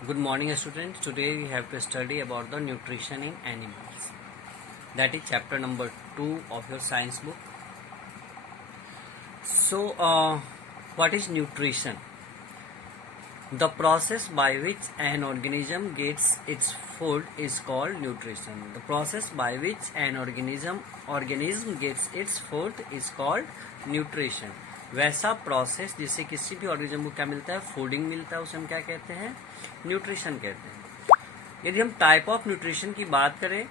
Good morning, students. Today we have to study about the nutrition in animals. That is chapter number 2 of your science book. So, what is nutrition? The process by which an organism gets its food is called nutrition. The process by which an organism gets its food is called nutrition. वैसा process जिससे किसी भी organism को क्या मिलता है, fooding मिलता है, उसे हम क्या कहते हैं, न्यूट्रिशन कहते हैं। यदि हम टाइप ऑफ न्यूट्रिशन की बात करें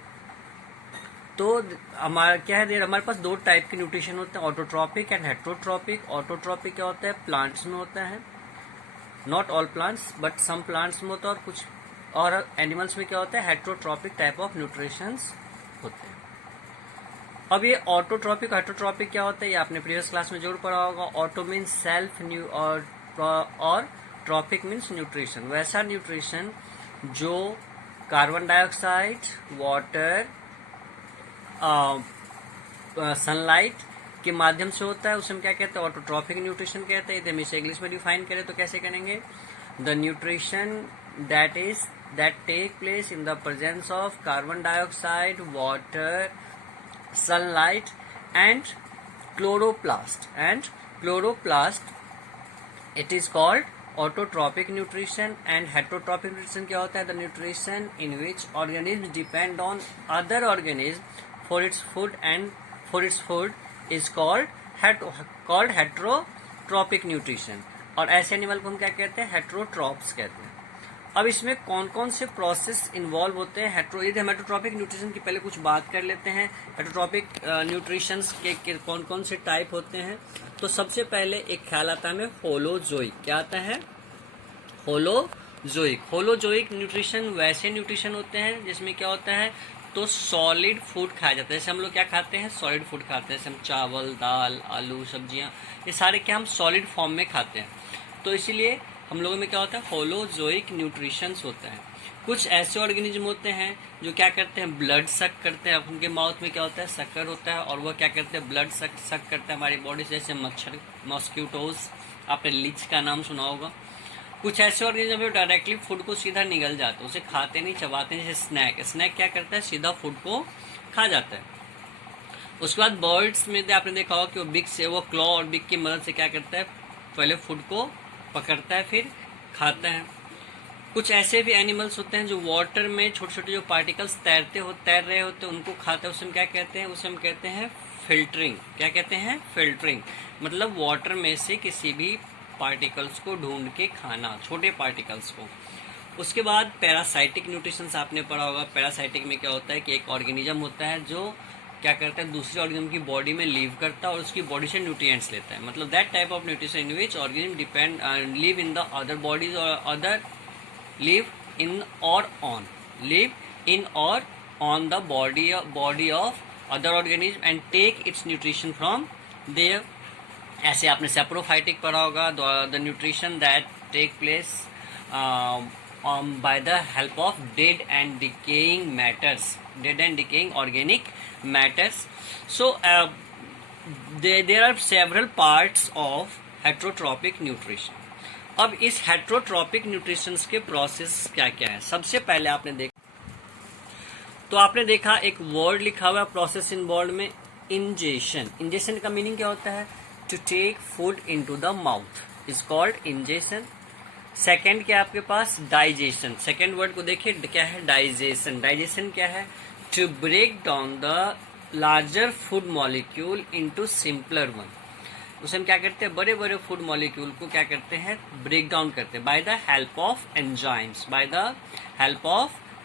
तो हमारा क्या है, हमारे पास दो टाइप के न्यूट्रिशन होते हैं, ऑटोट्रॉपिक एंड हेट्रोट्रॉपिक। ऑटोट्रॉपिक क्या होता है, प्लांट्स में होता है, not all plants but some plants में होता है, और कुछ और एनिमल्स में क्या होता है, हेट्रोट्रॉपिक टाइप ऑफ न्यूट्रिशंस होते हैं। अब ये ऑटोट्रॉपिक हेट्रोट्रॉपिक क्या होता है, ये आपने प्रीवियस क्लास में जरूर पढ़ा होगा। ऑटो मीन्स सेल्फ, और ट्रॉपिक मीन्स न्यूट्रिशन। वैसा न्यूट्रिशन जो कार्बन डाइऑक्साइड, वाटर, सनलाइट के माध्यम से होता है, उसे हम क्या कहते हैं, ऑटोट्रॉपिक न्यूट्रिशन कहते हैं। यदि हम इसे इंग्लिश में डिफाइन करें तो कैसे करेंगे, the nutrition that take place in the presence of carbon dioxide, water, sunlight and chloroplast it is called autotrophic nutrition. And heterotrophic nutrition क्या होता है, the nutrition in which organisms depend on other organisms for its food is called heterotrophic nutrition. और ऐसे animal को हम क्या कहते हैं, हेट्रोट्रॉप्स कहते हैं। अब इसमें कौन कौन से प्रोसेस इन्वॉल्व होते हैं, हेट्रोट्रॉपिक न्यूट्रिशन की पहले कुछ बात कर लेते हैं। हेट्रोट्रॉपिक न्यूट्रिशंस के कौन कौन से टाइप होते हैं। तो सबसे पहले एक ख्याल आता है हमें होलोजोइक। क्या आता है, होलोजोइक न्यूट्रिशन वैसे न्यूट्रिशन होते हैं जिसमें क्या होता है, तो सॉलिड फूड खाया जाता है। जैसे हम लोग क्या खाते हैं, सॉलिड फूड खाते हैं, जैसे हम चावल, दाल, आलू, सब्जियां, ये सारे क्या हम सॉलिड फॉर्म में खाते हैं। तो इसीलिए हम लोगों में क्या होता है, होलोजोइक न्यूट्रिशंस होता है। कुछ ऐसे ऑर्गेनिज्म होते हैं जो क्या करते हैं, ब्लड सक करते हैं। उनके माउथ में क्या होता है, शक्कर होता है, और वह क्या करते हैं, ब्लड सक करते हैं हमारी बॉडी से। जैसे मच्छर, मॉस्किटोज, आपने लीच का नाम सुना होगा। कुछ ऐसे ऑर्गेनिज्म है डायरेक्टली फूड को सीधा निगल जाते हैं, उसे खाते नहीं, चबाते नहीं। जैसे स्नैक क्या करता है, सीधा फूड को खा जाता है। उसके बाद बर्ड्स में आपने देखा होगा कि वो बिग से, वो क्लॉ और बिग की मदद से क्या करता है, पहले फूड को पकड़ता है फिर खाता है। कुछ ऐसे भी एनिमल्स होते हैं जो वाटर में छोटे छोटे जो पार्टिकल्स तैर रहे होते हैं, उनको खाता है। उसे हम क्या कहते हैं, उसे हम कहते हैं फिल्टरिंग। क्या कहते हैं, फिल्टरिंग। मतलब वाटर में से किसी भी पार्टिकल्स को ढूंढ के खाना, छोटे पार्टिकल्स को। उसके बाद पैरासाइटिक न्यूट्रिशन आपने पढ़ा होगा। पैरासाइटिक में क्या होता है कि एक ऑर्गेनिज्म होता है जो क्या करता है, दूसरे ऑर्गेनिज्म की बॉडी में लीव करता है और उसकी बॉडी से न्यूट्रिएंट्स लेता है। मतलब that type of nutrition in which organism live in the other bodies और लिव इन और on the body of other organism and take its nutrition from there. ऐसे आपने सेप्रोफाइटिक पढ़ा होगा, the nutrition that take place by the help of dead and decaying organic matters. So there are several parts of heterotrophic nutrition. अब इस heterotrophic nutritions के process क्या क्या है। सबसे पहले आपने देखा एक वर्ड लिखा हुआ है प्रोसेस इन वर्ड में, इंजेशन। इंजेशन का मीनिंग क्या होता है, to take food into the mouth is called ingestion. Second क्या आपके पास, डाइजेशन। सेकेंड वर्ड को देखिए क्या है, डाइजेशन। डाइजेशन क्या है, to break down the larger food molecule into simpler one. उसे हम क्या करते हैं, बड़े बड़े फूड मॉलिक्यूल को क्या करते हैं, ब्रेक डाउन करते हैं by the help of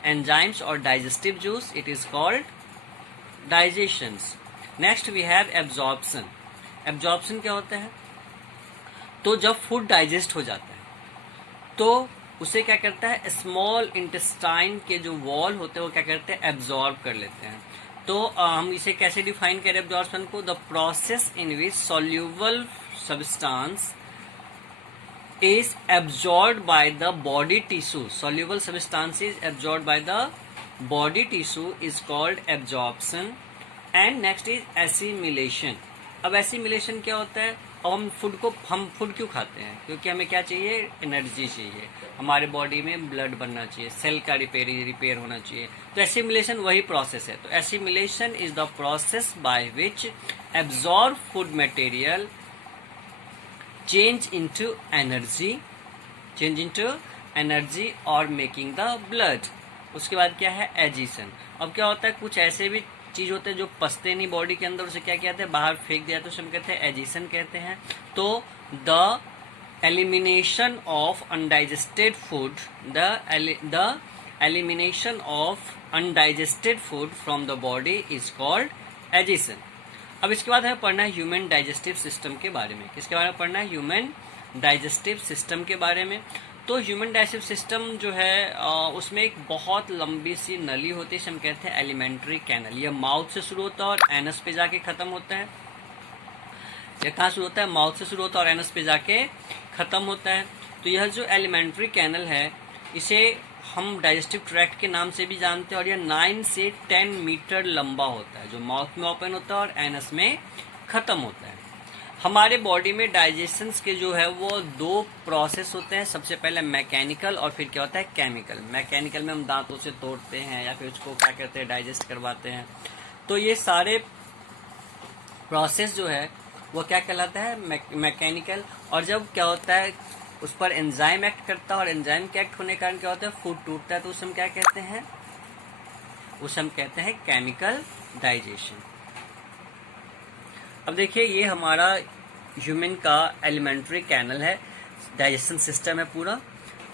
enzymes और digestive juice. It is called digestion. Next we have absorption. Absorption क्या होता है, तो जब फूड डाइजेस्ट हो जाता है तो उसे क्या करता है, स्मॉल इंटेस्टाइन के जो वॉल होते हैं वो क्या करते हैं, एब्जॉर्ब कर लेते हैं। तो हम इसे कैसे डिफाइन करें एब्जॉर्प्शन को, the process in which soluble substance is absorbed by the body tissue. Soluble substance is absorbed by the body tissue is called absorption. And next is assimilation. अब एसिमिलेशन क्या होता है, अब हम फूड क्यों खाते हैं? क्योंकि हमें क्या चाहिए? एनर्जी चाहिए, हमारे बॉडी में ब्लड बनना चाहिए, सेल का रिपेयर होना चाहिए। तो एसिमिलेशन वही प्रोसेस है। तो assimilation is the process by which absorb food material change into energy और मेकिंग द ब्लड। उसके बाद क्या है? एजिशन। अब क्या होता है, कुछ ऐसे भी चीज होते हैं जो पचते नहीं बॉडी के अंदर, उसे क्या कहते हैं? बाहर फेंक दिया तो उसे हम कहते हैं एजिशन कहते हैं। तो the elimination of undigested food the elimination of undigested food from the body is called egestion. अब इसके बाद हमें पढ़ना है ह्यूमन डाइजेस्टिव सिस्टम के बारे में। किसके बारे में पढ़ना है? ह्यूमन डाइजेस्टिव सिस्टम के बारे में। तो ह्यूमन डाइजेस्टिव सिस्टम जो है उसमें एक बहुत लंबी सी नली होती है, जिसे हम कहते हैं एलिमेंट्री कैनल। यह माउथ से शुरू होता है और एनस पे जाके खत्म होता है। यह कहाँ शुरू होता है? माउथ से शुरू होता है और एनस पे जाके खत्म होता है। तो यह जो एलिमेंट्री कैनल है, इसे हम डाइजेस्टिव ट्रैक्ट के नाम से भी जानते हैं, और यह 9 से 10 मीटर लंबा होता है, जो माउथ में ओपन होता है और एनस में खत्म होता है। हमारे बॉडी में डाइजेशन के जो है वो 2 प्रोसेस होते हैं। सबसे पहले मैकेनिकल और फिर क्या होता है? केमिकल। मैकेनिकल में हम दांतों से तोड़ते हैं या फिर उसको क्या कहते हैं? डाइजेस्ट करवाते हैं। तो ये सारे प्रोसेस जो है वो क्या कहलाता है? मैकेनिकल। और जब क्या होता है, उस पर एंजाइम एक्ट करता है, और एंजाइम के एक्ट होने के कारण क्या होता है? फूड टूटता है। तो उसे हम क्या कहते हैं? उसे हम कहते हैं केमिकल डाइजेशन। अब देखिए, ये हमारा ह्यूमन का एलिमेंट्री कैनल है, डाइजेशन सिस्टम है पूरा।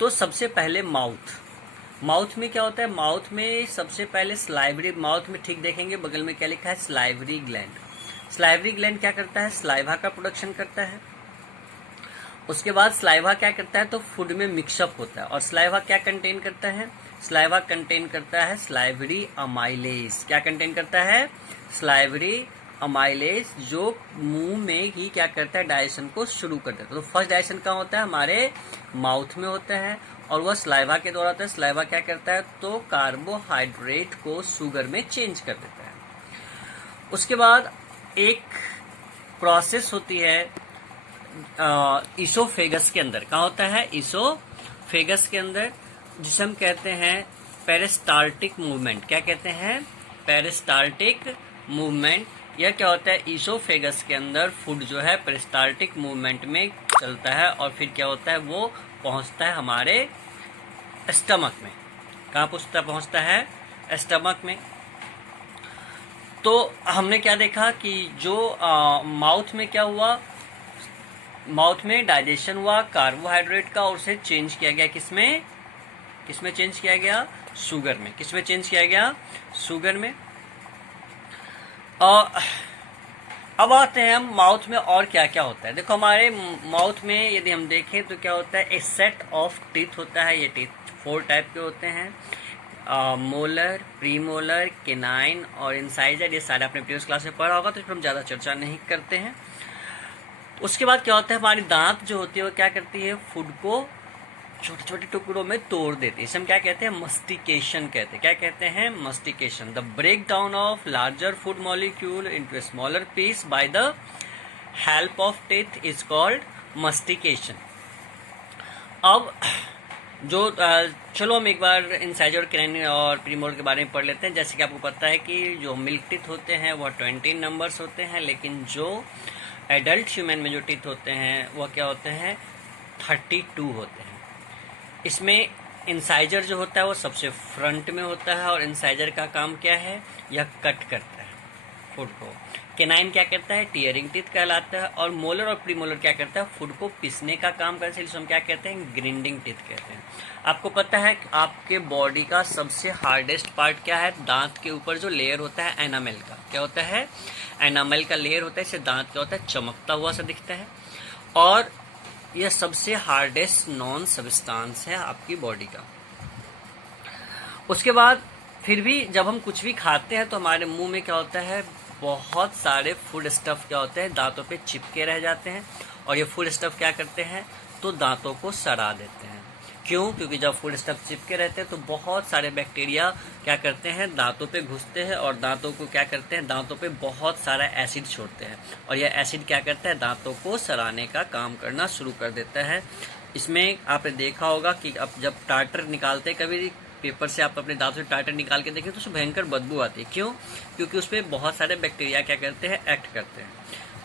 तो सबसे पहले माउथ में क्या होता है? माउथ में सबसे पहले स्लाइवरी, माउथ में ठीक देखेंगे बगल में क्या लिखा है? Salivary gland. स्लाइवरी ग्लैंड क्या करता है? स्लाइवा का प्रोडक्शन करता है। उसके बाद स्लाइवा क्या करता है? तो फूड में मिक्सअप होता है। और स्लाइवा क्या कंटेन करता है? स्लाइवा कंटेन करता है स्लाइवरी अमाइलेज। क्या कंटेन करता है? स्लाइवरी अमाइलेज, जो मुंह में ही क्या करता है? डाइजेशन को शुरू कर देता है। तो फर्स्ट डाइजेशन कहाँ होता है? हमारे माउथ में होता है, और वह स्लाइवा के द्वारा होता है। स्लाइवा क्या करता है? तो कार्बोहाइड्रेट को शुगर में चेंज कर देता है। उसके बाद एक प्रोसेस होती है इसोफेगस के अंदर। कहाँ होता है? इसोफेगस के अंदर, जिसे हम कहते हैं पेरिस्टाल्टिक मूवमेंट। क्या कहते हैं? Peristaltic movement. यह क्या होता है? इसोफेगस के अंदर फूड जो है पेरिस्टाल्टिक मूवमेंट में चलता है, और फिर क्या होता है? वो पहुंचता है हमारे स्टमक में। कहाँ पहुंचता है? स्टमक में। तो हमने क्या देखा कि जो माउथ में क्या हुआ? माउथ में डाइजेशन हुआ कार्बोहाइड्रेट का, और उसे चेंज किया गया किसमें चेंज किया गया? शुगर में। किसमें चेंज किया गया? शुगर में। अब आते हैं हम माउथ में और क्या क्या होता है। देखो, हमारे माउथ में यदि हम देखें तो क्या होता है? ए सेट ऑफ टीथ होता है। ये टीथ 4 टाइप के होते हैं, मोलर, प्रीमोलर, केनाइन और इंसाइजर। ये सारे आपने प्रीवियस क्लास में पढ़ा होगा, तो इस पर हम ज़्यादा चर्चा नहीं करते हैं। उसके बाद क्या होता है? हमारी दांत जो होती है वो क्या करती है? फूड को छोटे छोटे टुकड़ों में तोड़ देती है। इसे हम क्या कहते हैं? मस्टिकेशन कहते हैं। क्या कहते हैं? Mastication. The break down of larger food molecule into smaller piece by the help of teeth is called mastication. अब जो चलो हम एक बार इंसाइजर, केनाइन और प्रीमोलर के बारे में पढ़ लेते हैं। जैसे कि आपको पता है कि जो मिल्क टीथ होते हैं वह 20 नंबर्स होते हैं, लेकिन जो एडल्ट ह्यूमन में जो टीथ होते हैं वह क्या होते हैं? 32 होते हैं। इसमें इंसाइजर जो होता है वो सबसे फ्रंट में होता है, और इंसाइजर का काम क्या है? यह कट करता है फूड को। केनाइन क्या करता है? टीयरिंग टीथ कहलाता है। और मोलर और प्रीमोलर क्या करता है? फूड को पीसने का काम करता है, इसलिए हम क्या कहते हैं? ग्रिंडिंग टीथ कहते हैं। आपको पता है कि आपके बॉडी का सबसे हार्डेस्ट पार्ट क्या है? दांत के ऊपर जो लेयर होता है एनामेल का। क्या होता है? एनामेल का लेयर होता है। इससे दांत क्या होता है? चमकता हुआ सा दिखता है, और यह सबसे हार्डेस्ट नॉन सब्सटेंस है आपकी बॉडी का। उसके बाद फिर भी जब हम कुछ भी खाते हैं तो हमारे मुंह में क्या होता है? बहुत सारे फूड स्टफ क्या होते हैं? दांतों पे चिपके रह जाते हैं, और ये फूड स्टफ क्या करते हैं? तो दांतों को सड़ा देते हैं। क्यों? क्योंकि जब फूड स्टफ चिपके रहते हैं तो बहुत सारे बैक्टीरिया क्या करते हैं, दांतों पे घुसते हैं और दांतों को क्या करते हैं, दांतों पे बहुत सारा एसिड छोड़ते हैं और यह एसिड क्या करता है, दांतों को सड़ाने का काम करना शुरू कर देता है। इसमें आपने देखा होगा कि अब जब टाटर निकालते हैं, कभी पेपर से आप अपने दांतों से टाटर निकाल के देखें तो उसमें भयंकर बदबू आती है। क्यों? क्योंकि उसमें बहुत सारे बैक्टीरिया क्या करते हैं, एक्ट करते हैं।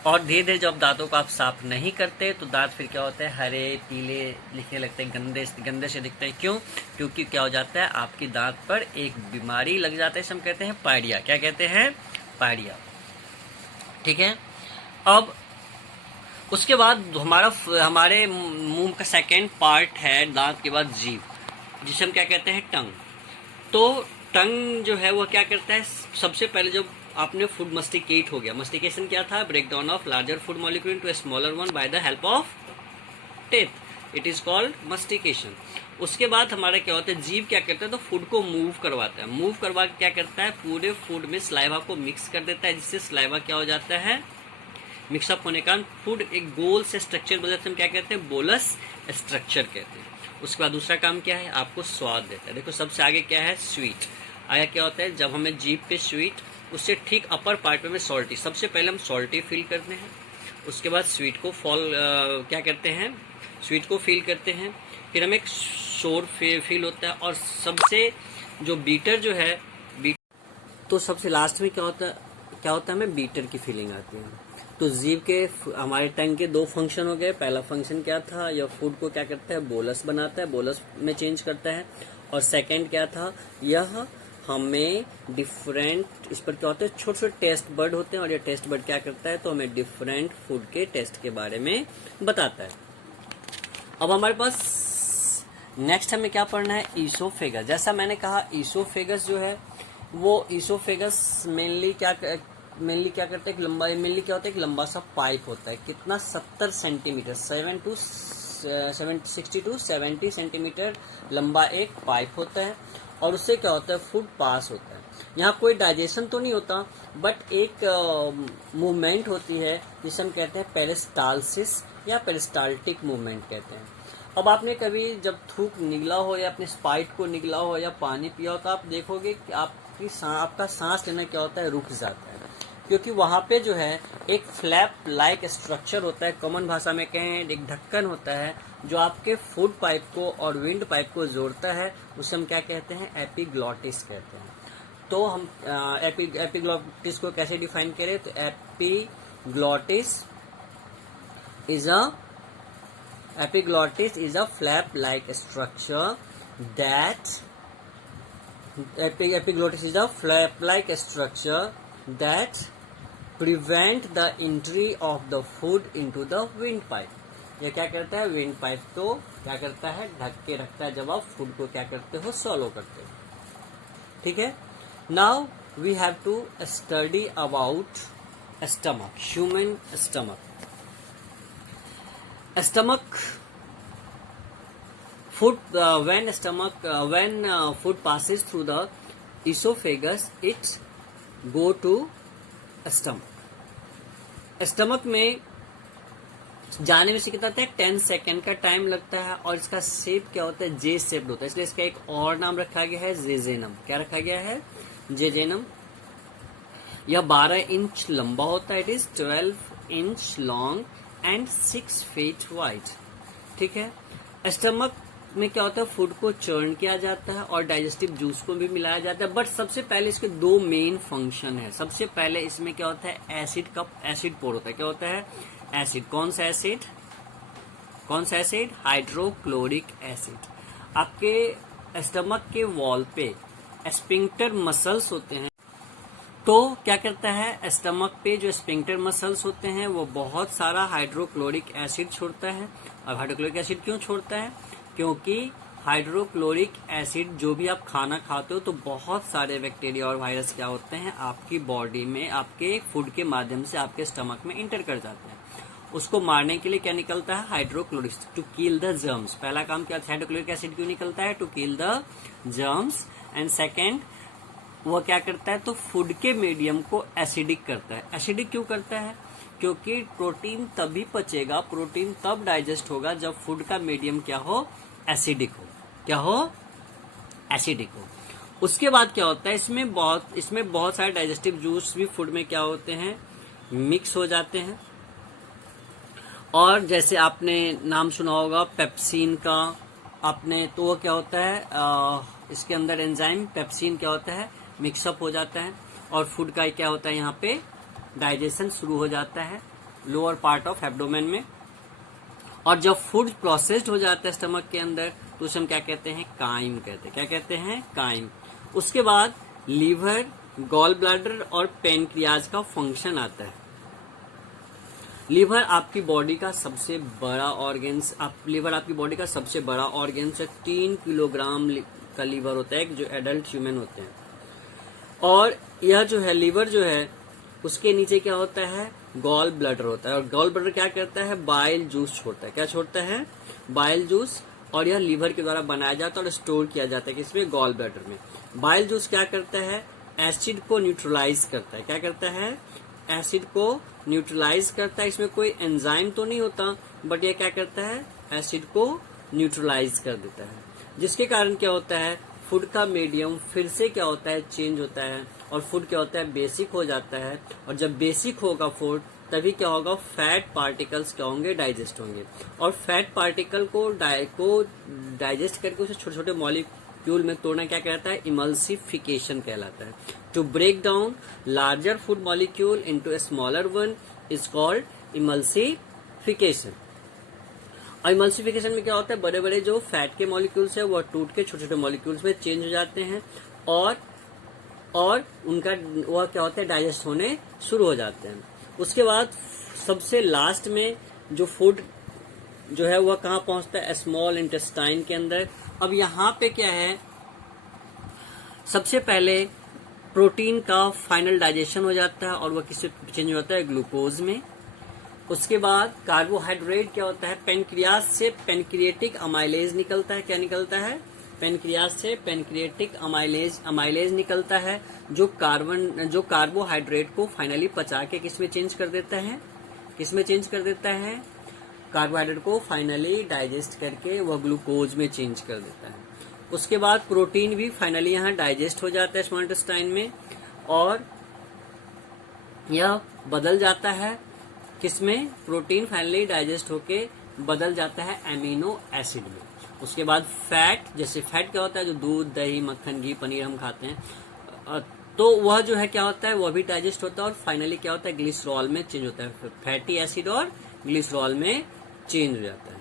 और धीरे धीरे जब दांतों को आप साफ नहीं करते तो दांत फिर क्या होता है, हरे पीले दिखने लगते हैं, गंदे गंदे से दिखते हैं। क्यों? क्योंकि क्या हो जाता है, आपकी दांत पर एक बीमारी लग जाता है, इसे हम कहते हैं पायरिया। क्या कहते हैं? पायरिया। ठीक है। अब उसके बाद हमारे मुंह का सेकेंड पार्ट है दांत के बाद जीभ, जिसे हम क्या कहते हैं, टंग। तो टंग जो है वो क्या करता है, सबसे पहले जब आपने फूड मस्टिकेट हो गया, मस्टिकेशन क्या था, break down of larger food molecule to a smaller one by the help of teeth, it is called mastication. उसके बाद हमारा क्या होता है, जीभ क्या करता है, तो फूड को मूव करवाता है। मूव करवा के क्या करता है, पूरे फूड में सलाइवा को मिक्स कर देता है, जिससे सलाइवा क्या हो जाता है, मिक्सअप होने के कारण फूड एक गोल से स्ट्रक्चर बन जाता है, हम क्या कहते हैं, बोलस स्ट्रक्चर कहते हैं। उसके बाद दूसरा काम क्या है, आपको स्वाद देता है। देखो सबसे आगे क्या है, स्वीट। आया क्या होता है, जब हमें जीभ पे स्वीट, उससे ठीक अपर पार्ट में सॉल्टी, सबसे पहले हम सॉल्टी फील करते हैं, उसके बाद स्वीट को क्या करते हैं, स्वीट को फील करते हैं, फिर हमें एक शोर फील होता है, और सबसे जो बीटर जो है, तो सबसे लास्ट में क्या होता है, हमें बीटर की फीलिंग आती है। तो जीभ के हमारे टंग के दो फंक्शन हो गए। पहला फंक्शन क्या था, यह फूड को क्या करता है, बोलस बनाता है, बोलस में चेंज करता है। और सेकंड क्या था, यह हमें डिफरेंट, इस पर क्या होता है, छोटे छोटे टेस्ट बर्ड होते हैं, और ये टेस्ट बर्ड क्या करता है, तो हमें डिफरेंट फूड के टेस्ट के बारे में बताता है। अब हमारे पास नेक्स्ट हमें क्या पढ़ना है, ईसोफेगस। जैसा मैंने कहा, ईसोफेगस जो है वो ईसोफेगस मेनली क्या करता है, मेनली क्या होता है, एक लंबा सा पाइप होता है। कितना, 70 सेंटीमीटर, 60 टू 70 सेंटीमीटर लंबा एक पाइप होता है, और उससे क्या होता है, फूड पास होता है। यहाँ कोई डाइजेशन तो नहीं होता, बट एक मूवमेंट होती है जिसे हम कहते हैं पेरिस्टालसिस या पेरिस्टाल्टिक मूवमेंट कहते हैं। अब आपने कभी जब थूक निगला हो या अपने स्पाइट को निगला हो या पानी पिया हो, तो आप देखोगे कि आपका सांस लेना क्या होता है, रुक जाता है, क्योंकि वहां पे जो है एक फ्लैप लाइक स्ट्रक्चर होता है, कॉमन भाषा में कहें एक ढक्कन होता है, जो आपके फूड पाइप को और विंड पाइप को जोड़ता है। उसे हम क्या कहते हैं, एपिग्लॉटिस कहते हैं। तो हम एपिग्लॉटिस को कैसे डिफाइन करें, तो epiglottis is a flap like structure that epiglottis is a flap-like structure that prevent the entry of the food into the windpipe। ये क्या करता है, विंड पाइप को क्या करता है, ढक के रखता है जब आप फूड को क्या करते हो, सॉलो करते हो। ठीक है। Now we have to study about stomach, human stomach. Stomach food when food passes through the esophagus, it go to stomach। Stomach में जाने में से कितना होता है, 10 सेकेंड का टाइम लगता है, और इसका शेप क्या होता है, जे शेप्ड होता है, इसलिए इसका एक और नाम रखा गया है, जेजेनम। क्या रखा गया है, जेजेनम। यह 12 इंच लंबा होता है, it is 12 inch long and 6 feet wide. ठीक है। स्टमक में क्या होता है, फूड को चर्न किया जाता है और डाइजेस्टिव जूस को भी मिलाया जाता है, बट सबसे पहले इसके दो मेन फंक्शन है। सबसे पहले इसमें क्या होता है, एसिड पोर होता है। क्या होता है, एसिड। कौन सा एसिड, हाइड्रोक्लोरिक एसिड। आपके स्टमक के वॉल पे स्फिंक्टर मसल्स होते हैं, तो क्या करता है, स्टमक पे जो स्फिंक्टर मसल्स होते हैं वो बहुत सारा हाइड्रोक्लोरिक एसिड छोड़ता है। और हाइड्रोक्लोरिक एसिड क्यों छोड़ता है, क्योंकि हाइड्रोक्लोरिक एसिड, जो भी आप खाना खाते हो तो बहुत सारे बैक्टीरिया और वायरस क्या होते हैं, आपकी बॉडी में आपके फूड के माध्यम से आपके स्टमक में इंटर कर जाते हैं। उसको मारने के लिए क्या निकलता है, hydrochloric, to kill the germs. पहला काम क्या, हाइड्रोक्लोरिक एसिड क्यों निकलता है, to kill the germs. And second, वो क्या करता है, तो फूड के मीडियम को एसिडिक करता है। एसिडिक क्यों करता है, क्योंकि प्रोटीन तभी पचेगा, प्रोटीन तब डाइजेस्ट होगा जब फूड का मीडियम क्या हो, एसिडिक हो, क्या हो, एसिडिक हो। उसके बाद क्या होता है, इसमें बहुत सारे डाइजेस्टिव जूस भी फूड में क्या होते हैं, मिक्स हो जाते हैं। और जैसे आपने नाम सुना होगा पेप्सिन का, आपने, तो वो क्या होता है, इसके अंदर एंजाइम पेप्सिन क्या होता है, मिक्सअप हो जाता है और फूड का क्या होता है, यहाँ पे डाइजेशन शुरू हो जाता है लोअर पार्ट ऑफ एब्डोमेन में। और जब फूड प्रोसेस्ड हो जाता है स्टमक के अंदर तो उसे हम क्या कहते हैं, काइम कहते हैं। क्या कहते हैं, काइम। उसके बाद लीवर, गॉल ब्लैडर और पेनक्रियाज का फंक्शन आता है। लीवर आपकी बॉडी का सबसे बड़ा ऑर्गेन्स, लीवर आपकी बॉडी का सबसे बड़ा ऑर्गेन्स है। 3 किलोग्राम का लीवर होता है जो एडल्ट ह्यूमन होते हैं। और यह जो है लीवर जो है उसके नीचे क्या होता है, गॉल ब्लैडर होता है। और गॉल ब्लैडर क्या करता है, बाइल जूस छोड़ता है। क्या छोड़ता है, बाइल जूस। और यह लीवर के द्वारा बनाया जाता है और स्टोर किया जाता है किसमें, गॉल ब्लैडर में। बाइल जूस क्या करता है, एसिड को न्यूट्रलाइज करता है। क्या करता है, एसिड को न्यूट्रलाइज करता है। इसमें कोई एंजाइम तो नहीं होता, बट ये क्या करता है, एसिड को न्यूट्रलाइज कर देता है। जिसके कारण क्या होता है, फूड का मीडियम फिर से क्या होता है, चेंज होता है और फूड क्या होता है, बेसिक हो जाता है। और जब बेसिक होगा फूड तभी क्या होगा, फैट पार्टिकल्स क्या होंगे, डाइजेस्ट होंगे। और फैट पार्टिकल को डाइजेस्ट करके उसे छोटे छोटे मॉलिक्यूल में तोड़ना क्या कहता है, इमल्सिफिकेशन कहलाता है। To break down larger food molecule into a smaller one is called emulsification. और इमल्सिफिकेशन में क्या होता है, बड़े बड़े जो फैट के मॉलिक्यूल्स है वो टूट के छोटे छोटे मॉलिक्यूल्स में चेंज हो जाते हैं और उनका वह क्या होता है, डाइजेस्ट होने शुरू हो जाते हैं। उसके बाद सबसे लास्ट में जो फूड जो है वह कहाँ पहुंचता है, स्मॉल इंटेस्टाइन के अंदर। अब यहाँ पे क्या है, सबसे पहले प्रोटीन का फाइनल डाइजेशन हो जाता है और वह किससे चेंज हो जाता है, ग्लूकोज में। उसके बाद कार्बोहाइड्रेट क्या होता है, पेनक्रियाज से पेनक्रिएटिक अमाइलेज निकलता है। क्या निकलता है, पेनक्रियाज से पेनक्रिएटिक अमाइलेज निकलता है जो कार्बोहाइड्रेट को फाइनली पचा के किसमें चेंज कर देता है, किसमें चेंज कर देता है, कार्बोहाइड्रेट को फाइनली डाइजेस्ट करके वह ग्लूकोज में चेंज कर देता है। उसके बाद प्रोटीन भी फाइनली यहाँ डाइजेस्ट हो जाता है स्मॉल इंटेस्टाइन में और यह बदल जाता है किसमें, प्रोटीन फाइनली डाइजेस्ट होके बदल जाता है एमिनो एसिड में। उसके बाद फैट, जैसे फैट क्या होता है, जो दूध, दही, मक्खन, घी, पनीर हम खाते हैं, तो वह जो है क्या होता है, वह भी डाइजेस्ट होता है और फाइनली क्या होता है, ग्लिसरॉल में चेंज होता है। फैटी एसिड और ग्लिसरॉल में चेंज हो जाता है।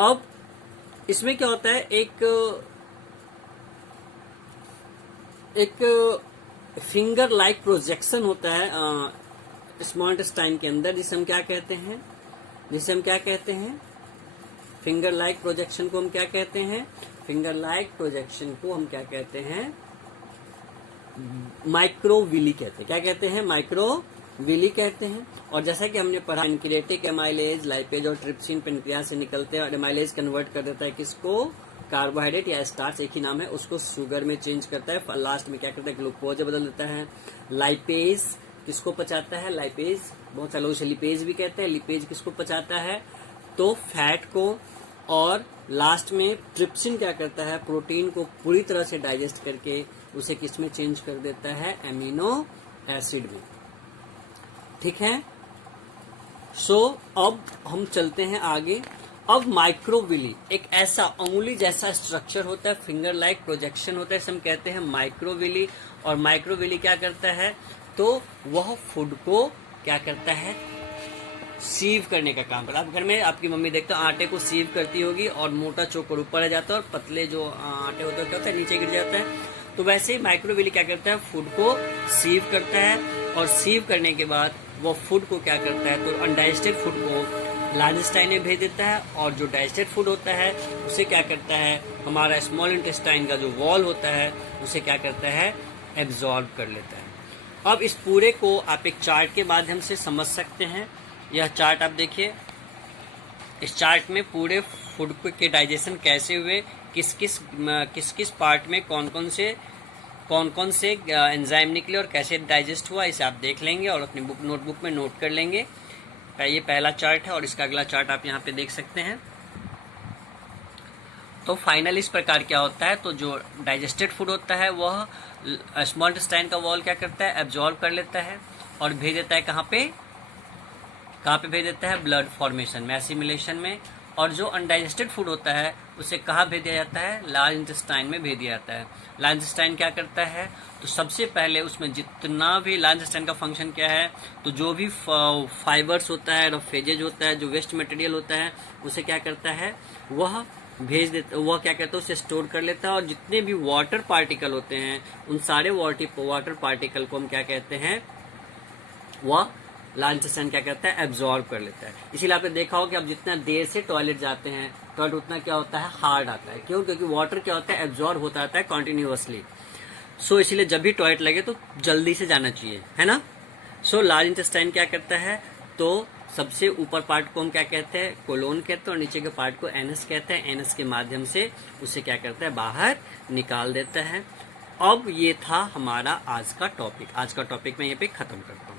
अब इसमें क्या होता है, एक फिंगर लाइक प्रोजेक्शन होता है स्मॉल इंटेस्टाइन के अंदर, जिसे हम क्या कहते हैं, फिंगर लाइक प्रोजेक्शन को हम क्या कहते हैं, फिंगर लाइक प्रोजेक्शन को हम क्या कहते हैं, माइक्रोविली कहते हैं। क्या कहते हैं, माइक्रोविली कहते हैं। और जैसा कि हमने पढ़ा, पेनक्रिएटिक एमाइलेज, लाइपेज और ट्रिप्सिन पेनक्रियाज से निकलते हैं और एमाइलेज कन्वर्ट कर देता है किसको, कार्बोहाइड्रेट या स्टार्च, एक ही नाम है, उसको शुगर में चेंज करता है। लास्ट में क्या करता है, ग्लूकोज बदल देता है। लाइपेज किसको पचाता है, लाइपेज, बहुत सारे लोग इसे लिपेज भी कहते हैं। लिपेज किसको पचाता है, तो फैट को। और लास्ट में ट्रिप्सिन क्या करता है, प्रोटीन को पूरी तरह से डाइजेस्ट करके उसे किसमें चेंज कर देता है, एमिनो एसिड में। ठीक है, सो अब हम चलते हैं आगे। अब माइक्रोविली एक ऐसा अंगुली जैसा स्ट्रक्चर होता है, फिंगर लाइक प्रोजेक्शन होता है, इसे हम कहते हैं माइक्रोविली। और माइक्रोविली क्या करता है, तो वह फूड को क्या करता है, सीव करने का काम करता है। आप घर में आपकी मम्मी देखते हो आटे को सीव करती होगी और मोटा चोकर ऊपर रह जाता है और पतले जो आटे होते हैं क्या होता है, नीचे गिर जाता है। तो वैसे ही माइक्रोविली क्या करता है, फूड को सीव करता है और सीव करने के बाद वो फूड को क्या करता है, तो अनडाइजेस्टेड फूड को लार्ज इंटेस्टाइन में भेज देता है और जो डाइजेस्टेड फूड होता है उसे क्या करता है, हमारा स्मॉल इंटेस्टाइन का जो वॉल होता है उसे क्या करता है, एब्जॉर्ब कर लेता है। अब इस पूरे को आप एक चार्ट के माध्यम से समझ सकते हैं। यह चार्ट आप देखिए, इस चार्ट में पूरे फूड के डाइजेशन कैसे हुए, किस किस पार्ट में कौन कौन से एंजाइम निकले और कैसे डाइजेस्ट हुआ, इसे आप देख लेंगे और अपनी नोटबुक में नोट कर लेंगे। ये पहला चार्ट है और इसका अगला चार्ट आप यहाँ पे देख सकते हैं। तो फाइनल इस प्रकार क्या होता है, तो जो डाइजेस्टेड फूड होता है वह स्मॉल इंटेस्टाइन का वॉल क्या करता है, एब्जॉर्ब कर लेता है और भेज देता है कहाँ पे भेज देता है, ब्लड फॉर्मेशन में, एसिमिलेशन में। और जो अनडाइजेस्टेड फूड होता है उसे कहाँ भेज दिया जाता है, लार्ज इंटेस्टाइन में भेज दिया जाता है। लार्ज इंटेस्टाइन क्या करता है, तो सबसे पहले उसमें जितना भी लार्ज इंटेस्टाइन का फंक्शन क्या है, तो जो भी फाइबर्स होता है, रफेजेज होता है, जो वेस्ट मटेरियल होता है, उसे क्या करता है, वह भेज देता, वह क्या करता है, उसे स्टोर कर लेता है। और जितने भी वाटर पार्टिकल होते हैं उन सारे वाटर पार्टिकल को हम क्या कहते हैं, वह लार्ज इंटेस्टाइन क्या करता है, एब्जॉर्ब कर लेता है। इसीलिए आपने देखा हो कि आप जितना देर से टॉयलेट जाते हैं टॉयलेट उतना क्या होता है, हार्ड आता है। क्यों, क्योंकि वाटर क्या होता है, एब्जॉर्ब होता रहता है कॉन्टिन्यूअसली। सो इसीलिए जब भी टॉयलेट लगे तो जल्दी से जाना चाहिए, है ना। सो लार्ज इंटेस्टाइन क्या करता है, तो सबसे ऊपर पार्ट को हम क्या कहते हैं, कोलोन कहते हैं, और नीचे के पार्ट को एनस कहते हैं। एनस के माध्यम से उसे क्या करता है, बाहर निकाल देता है। अब ये था हमारा आज का टॉपिक। आज का टॉपिक मैं यहाँ पे खत्म करता हूँ।